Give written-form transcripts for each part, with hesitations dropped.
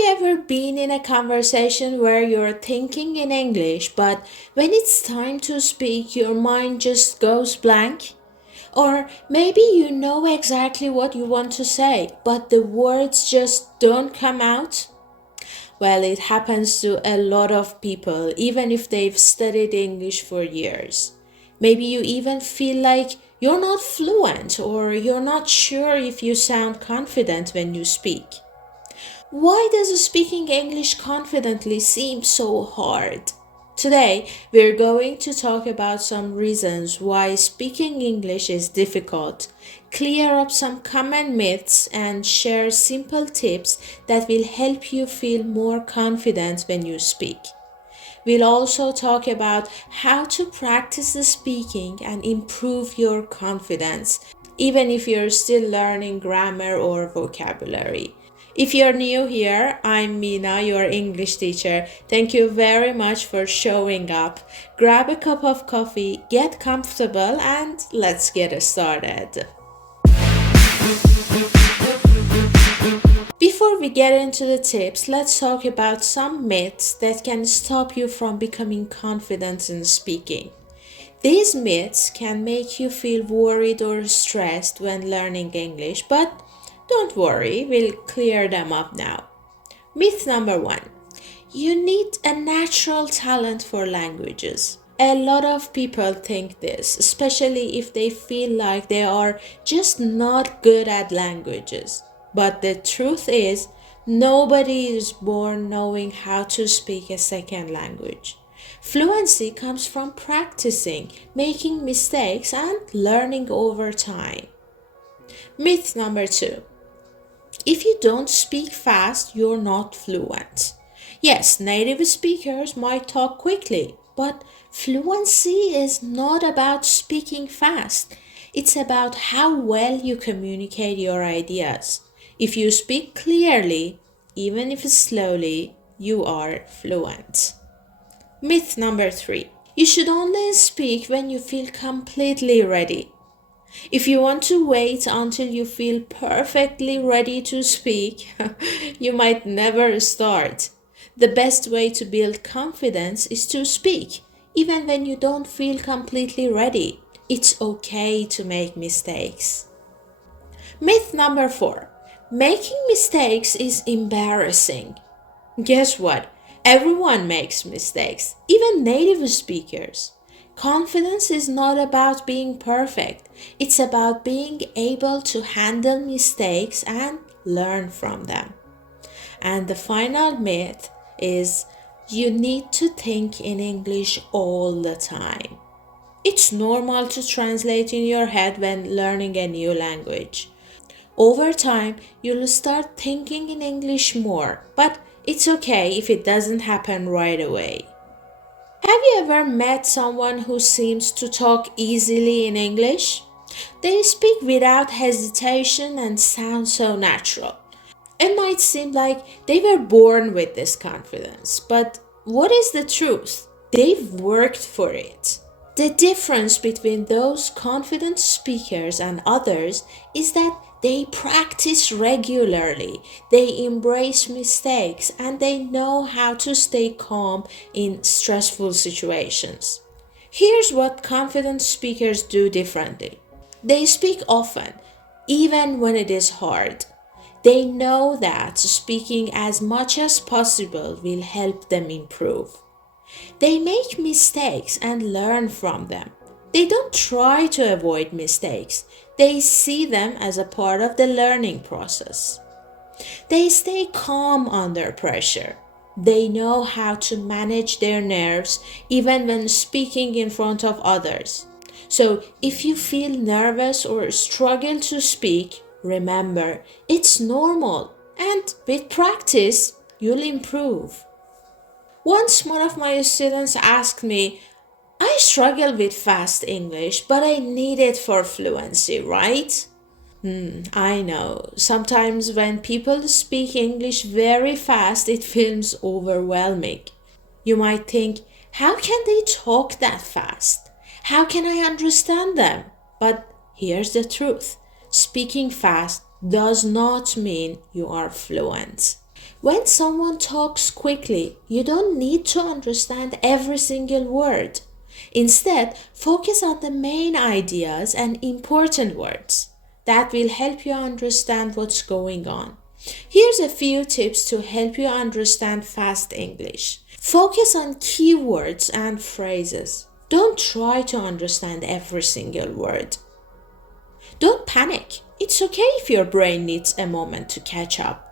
you ever been in a conversation where you're thinking in English, but when it's time to speak, your mind just goes blank? Or maybe you know exactly what you want to say, but the words just don't come out? Well, it happens to a lot of people, even if they've studied English for years. Maybe you even feel like you're not fluent or you're not sure if you sound confident when you speak. Why does speaking English confidently seem so hard? Today, we're going to talk about some reasons why speaking English is difficult, clear up some common myths, and share simple tips that will help you feel more confident when you speak. We'll also talk about how to practice the speaking and improve your confidence, even if you're still learning grammar or vocabulary. If you're new here, I'm Mina, your English teacher. Thank you very much for showing up. Grab a cup of coffee, get comfortable, and let's get started. Before we get into the tips, let's talk about some myths that can stop you from becoming confident in speaking. These myths can make you feel worried or stressed when learning English, but don't worry, we'll clear them up now. Myth number one: you need a natural talent for languages. A lot of people think this, especially if they feel like they are just not good at languages. But the truth is, nobody is born knowing how to speak a second language. Fluency comes from practicing, making mistakes, and learning over time. Myth number two: if you don't speak fast, you're not fluent. Yes, native speakers might talk quickly, but fluency is not about speaking fast. It's about how well you communicate your ideas. If you speak clearly, even if slowly, you are fluent. Myth number three: you should only speak when you feel completely ready. If you want to wait until you feel perfectly ready to speak, you might never start. The best way to build confidence is to speak, even when you don't feel completely ready. It's okay to make mistakes. Myth number four: making mistakes is embarrassing. Guess what? Everyone makes mistakes, even native speakers. Confidence is not about being perfect, it's about being able to handle mistakes and learn from them. And the final myth is you need to think in English all the time. It's normal to translate in your head when learning a new language. Over time, you'll start thinking in English more, but it's okay if it doesn't happen right away. Have you ever met someone who seems to talk easily in English? They speak without hesitation and sound so natural. It might seem like they were born with this confidence, but what is the truth? They've worked for it. The difference between those confident speakers and others is that they practice regularly, they embrace mistakes, and they know how to stay calm in stressful situations. Here's what confident speakers do differently: they speak often, even when it is hard. They know that speaking as much as possible will help them improve. They make mistakes and learn from them. They don't try to avoid mistakes. They see them as a part of the learning process. They stay calm under pressure. They know how to manage their nerves even when speaking in front of others. So if you feel nervous or struggle to speak, remember, it's normal, and with practice, you'll improve. Once one of my students asked me, I struggle with fast English, but I need it for fluency, right? I know. Sometimes when people speak English very fast, it feels overwhelming. You might think, how can they talk that fast? How can I understand them? But here's the truth: speaking fast does not mean you are fluent. When someone talks quickly, you don't need to understand every single word. Instead, focus on the main ideas and important words. That will help you understand what's going on. Here's a few tips to help you understand fast English. Focus on keywords and phrases. Don't try to understand every single word. Don't panic. It's okay if your brain needs a moment to catch up.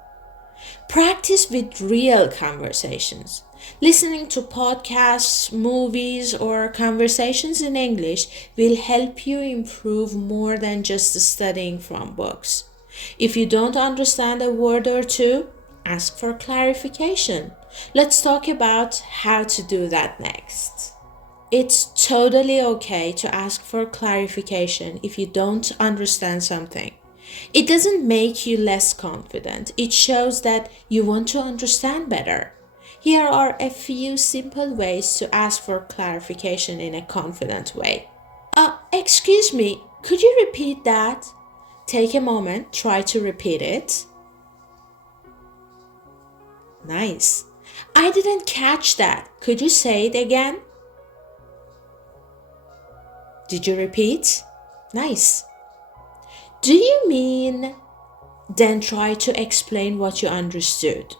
Practice with real conversations. Listening to podcasts, movies, or conversations in English will help you improve more than just studying from books. If you don't understand a word or two, ask for clarification. Let's talk about how to do that next. It's totally okay to ask for clarification if you don't understand something. It doesn't make you less confident. It shows that you want to understand better. Here are a few simple ways to ask for clarification in a confident way. Excuse me, could you repeat that? Take a moment, try to repeat it. Nice. I didn't catch that. Could you say it again? Did you repeat? Nice. Do you mean? Then try to explain what you understood.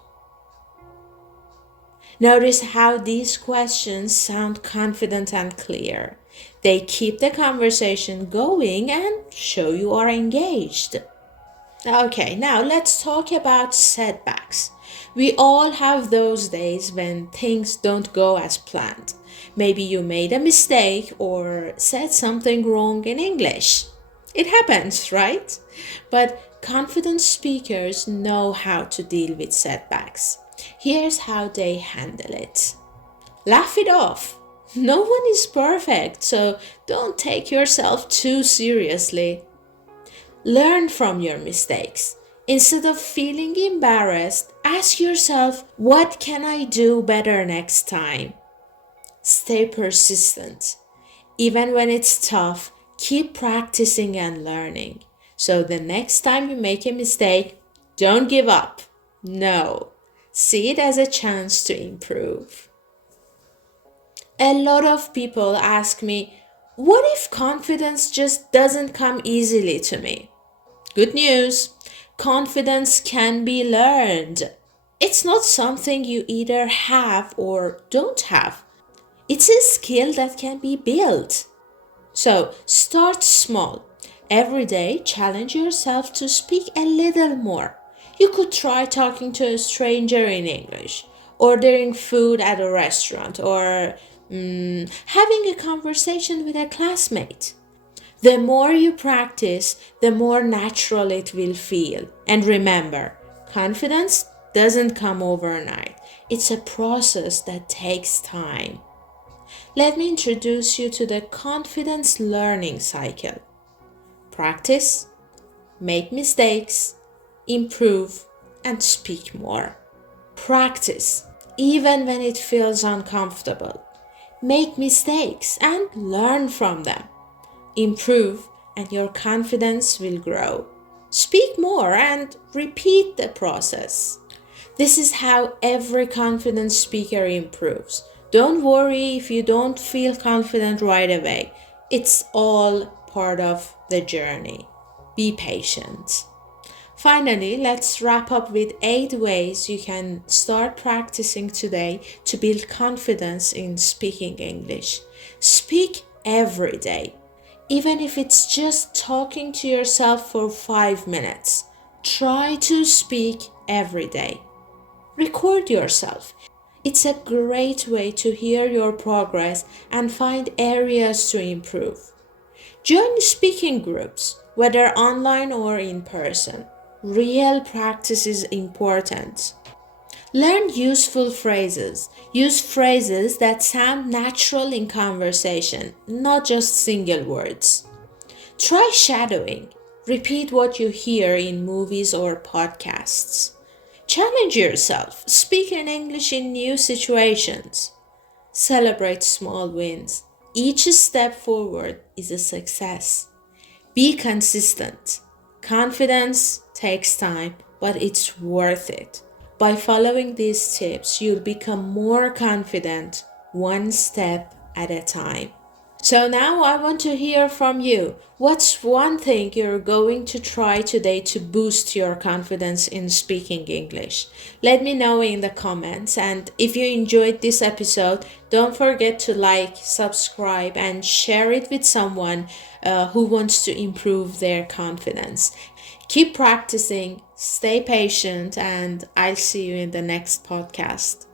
Notice how these questions sound confident and clear. They keep the conversation going and show you are engaged. Okay, now let's talk about setbacks. We all have those days when things don't go as planned. Maybe you made a mistake or said something wrong in English. It happens, right? But confident speakers know how to deal with setbacks. Here's how they handle it. Laugh it off. No one is perfect, so don't take yourself too seriously. Learn from your mistakes. Instead of feeling embarrassed, ask yourself, what can I do better next time? Stay persistent. Even when it's tough, keep practicing and learning. So the next time you make a mistake, don't give up. No, see it as a chance to improve. A lot of people ask me, what if confidence just doesn't come easily to me? Good news, confidence can be learned. It's not something you either have or don't have. It's a skill that can be built. So start small. Every day, challenge yourself to speak a little more. You could try talking to a stranger in English, ordering food at a restaurant, or having a conversation with a classmate. The more you practice, the more natural it will feel. And remember, confidence doesn't come overnight. It's a process that takes time. Let me introduce you to the confidence learning cycle. Practice, make mistakes, improve, and speak more. Practice, even when it feels uncomfortable. Make mistakes and learn from them. Improve, and your confidence will grow. Speak more and repeat the process. This is how every confident speaker improves. Don't worry if you don't feel confident right away. It's all part of the journey. Be patient. Finally, let's wrap up with 8 ways you can start practicing today to build confidence in speaking English. Speak every day. Even if it's just talking to yourself for 5 minutes, try to speak every day. Record yourself. It's a great way to hear your progress and find areas to improve. Join speaking groups, whether online or in person. Real practice is important. Learn useful phrases. Use phrases that sound natural in conversation, not just single words. Try shadowing. Repeat what you hear in movies or podcasts. Challenge yourself. Speak in English in new situations. Celebrate small wins. Each step forward is a success. Be consistent. Confidence takes time, but it's worth it. By following these tips, you'll become more confident one step at a time. So now I want to hear from you. What's one thing you're going to try today to boost your confidence in speaking English? Let me know in the comments. And if you enjoyed this episode, don't forget to like, subscribe, and share it with someone who wants to improve their confidence. Keep practicing, stay patient, and I'll see you in the next podcast.